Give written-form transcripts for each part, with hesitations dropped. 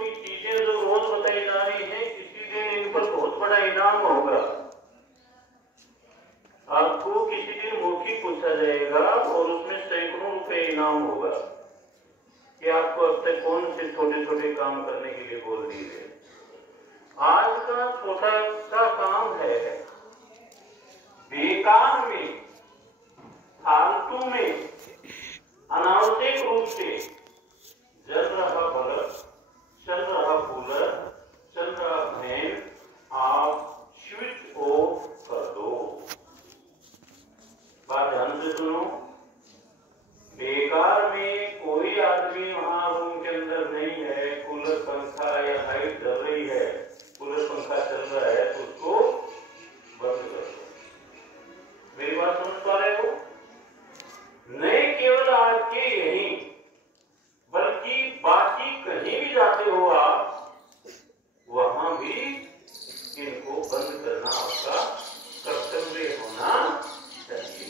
छोटी चीजें जो रोज बताई जा रही हैं, किसी दिन इन पर बहुत बड़ा इनाम होगा। आपको किसी दिन मौखिक पूछा जाएगा और उसमें सैकड़ों रुपए इनाम होगा कि आपको अब तक कौन से छोटे छोटे काम करने के लिए बोल दिए गए। आज का छोटा सा काम है बेकार में, फालतू में, अनावश्यक रूप से जल रहा बल्ब, चल रहा कूलर, चल रहा फैन, आप स्विच ऑफ कर दो। बात ध्यान से सुनो, बेकार में कोई आदमी वहां रूम के अंदर नहीं है, कूलर पंखा या लाइट जल रही है, कूलर पंखा चल रहा है तो उसको बंद कर दो। मेरी बात समझ पा रहे हो? नहीं केवल आपके यहीं, बल्कि बाकी कहीं भी जाते हो आप, वहां भी इनको बंद करना आपका कर्तव्य होना चाहिए।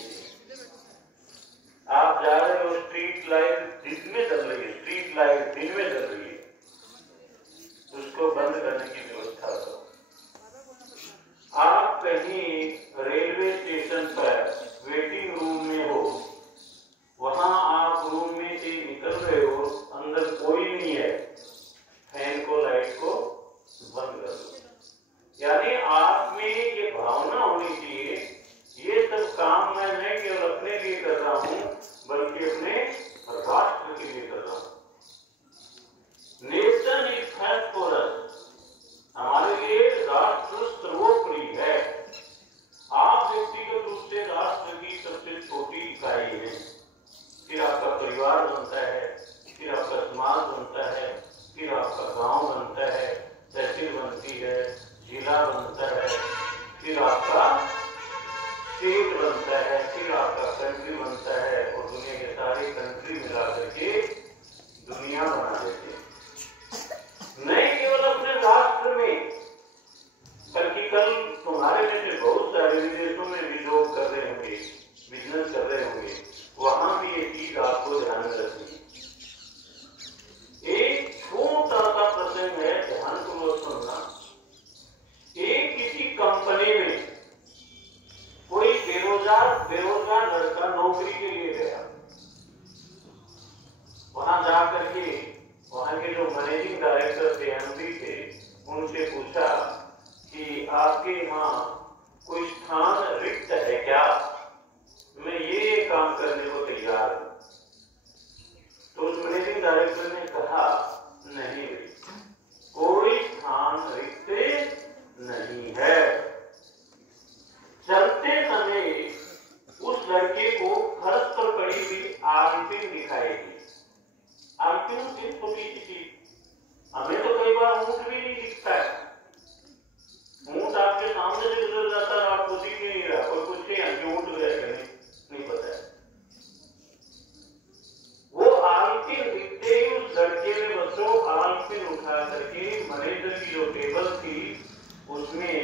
आप जा रहे हो, स्ट्रीट लाइट दिन में जल रही है, स्ट्रीट लाइट दिन में जल रही है, उसको बंद करने की व्यवस्था करो। आप कहीं रेलवे स्टेशन पर वेटिंग रूम में हो, वहां आप रूम में से निकल रहे हो, अंदर कोई नहीं है, फैन को, लाइट को बंद कर दो। यानी आप में ये भावना होनी चाहिए, ये सब काम मैं नहीं केवल अपने लिए कर रहा हूं, बल्कि अपने राष्ट्र के लिए कर रहा हूं। Nation is first for us, हमारे लिए राष्ट्र सर्वोपरि है। आप व्यक्तिगत रूप से राष्ट्र की सबसे छोटी इकाई है, फिर आपका परिवार बनता है, फिर आपका समाज बनता है, फिर आपका गांव बनता है, तहसील बनती है, जिला बनता है, फिर आपका स्टेट बनता है, फिर आपका कंट्री बनता है, और दुनिया के सारे कंट्री मिला करके दुनिया बना देते हैं। नहीं केवल अपने राष्ट्र में, बल्कि कल तुम्हारे में से बहुत सारे विदेशों में भी जॉब कर रहे होंगे, बिजनेस कर रहे होंगे, वहां भी ये चीज आपको ध्यान में रखनी। एक छोटा सा प्रसंग है, ध्यानपूर्वक सुनना। एक किसी कंपनी में कोई बेरोजगार लड़का नौकरी के लिए गया। वहां जाकर के वहां के जो मैनेजिंग डायरेक्टर थे, एमडी थे, उनसे पूछा कि आपके यहाँ कोई स्थान रिक्त है क्या, मैं ये काम करने को तैयार हूं। तो उस मैनेजिंग डायरेक्टर ने कहा नहीं, कोई स्थान रिक्त नहीं है। चलते समय उस लड़के को फर्श पर पड़ी हुई आर्टिन दिखाएगी। आर्टिन की छोटी सी चीज, हमें तो कई बार ऊंट भी नहीं दिखता है, ऊंट आपके सामने से गुजर जाता है, आपको दिख नहीं रहा, कोई पूछे ऊंट नहीं पता है। वो आर्टिन दिखते ही उस लड़के ने बच्चों आर्टिन उठा करके मैनेजर की जो टेबल थी उसमें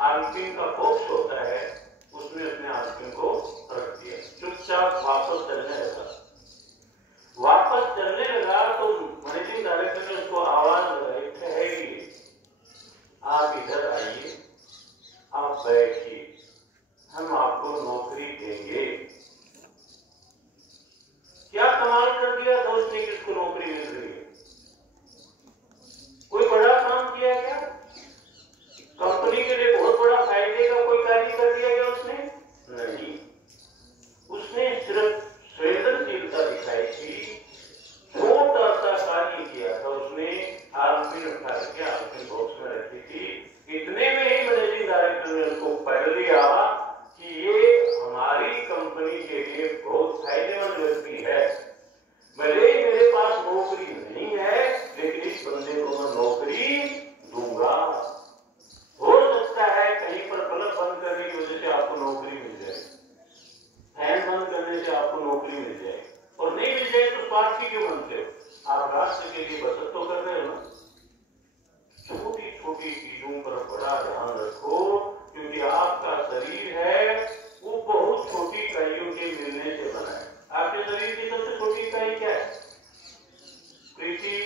आर्टिन का बॉक्स होता है, उसमें अपने आर्टिन को रख दिया, चुपचाप वापस चलने लगा। वापस चलने लगा तो मैनेजिंग डायरेक्टर ने उसको आवाज लगाई, ठहरिए, आप इधर आइए, आप बैठिए, हम आपको नौकरी देंगे। क्या कमाल कर दिया था उसने कि उसको नौकरी मिल रही है। कोई बड़ा काम किया क्या? कंपनी के लिए बहुत बड़ा फायदे का कोई कार्य कर दिया क्या उसने? नहीं, उसने सिर्फ संवेदनशीलता दिखाई थी, छोटा सा कार्य किया था उसने, आर्टिन उठा के आर्टिन बॉक्स में रखी थी। इतने में ही मैनेजिंग डायरेक्टर ने उसको पढ़ लिया कि ये हमारी कंपनी के लिए बहुत फायदेमंद व्यक्ति है, भले ही मेरे पास नौकरी नहीं है, लेकिन इस बंदे को मैं नौकरी दूंगा। हो सकता है कहीं पर बल्ब बंद करने की वजह से आपको नौकरी मिल जाए, फैन बंद करने से आपको नौकरी मिल जाए, और नहीं मिल जाए तो स्वार्थी क्यों बनते हो? आप राष्ट्र के लिए बचत तो कर रहे हो ना। छोटी छोटी चीजों पर बड़ा ध्यान रखो, क्योंकि आपका शरीर है वो बहुत छोटी इकाइयों के मिलने से बना है। आपके शरीर की सबसे छोटी इकाई क्या है? प्रीति,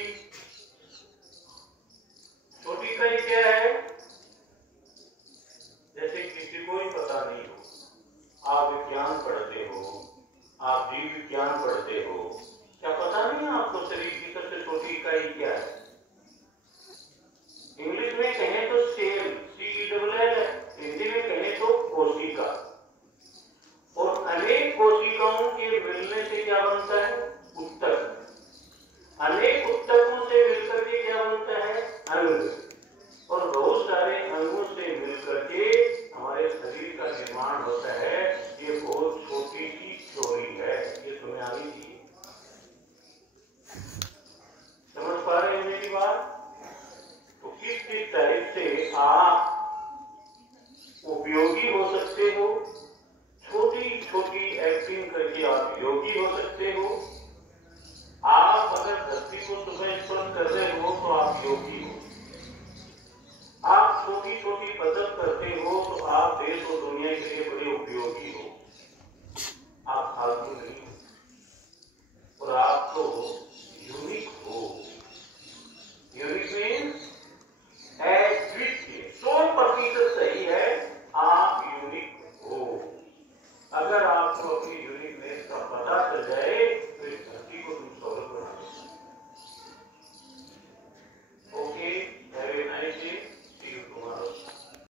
इकाई क्या है? इंग्लिश में कहें तो सेल, CELL, हिंदी में कहें तो कोशिका। और अनेक कोशिकाओं के मिलने से क्या बनता है? ऊतक। अनेक ऊतकों से मिलकर के क्या बनता है? अंग। और बहुत सारे अंगों से मिलकर के हमारे शरीर का निर्माण होता है। ये बहुत छोटी सी थ्योरी है, ये तुम्हें आनी चाहिए। समझ पा रहे हैं मेरी बात? तो किस तरह से आप उपयोगी हो सकते हो, छोटी छोटी एक्टिंग करके आप योगी हो सकते हो। आप अगर धरती को सुबह स्पर्श कर रहे हो तो आप योगी हो। आप छोटी छोटी बचत करते हो तो आप देश और दुनिया के लिए बड़े उपयोगी हो। आप फालतू नहीं हो और आप तो यूनिक हो। यूनिक मीन्स अद्वितीय, 100% सही है, आप यूनिक हो। अगर आपको अपनी यूनिकनेस का पता चल जाए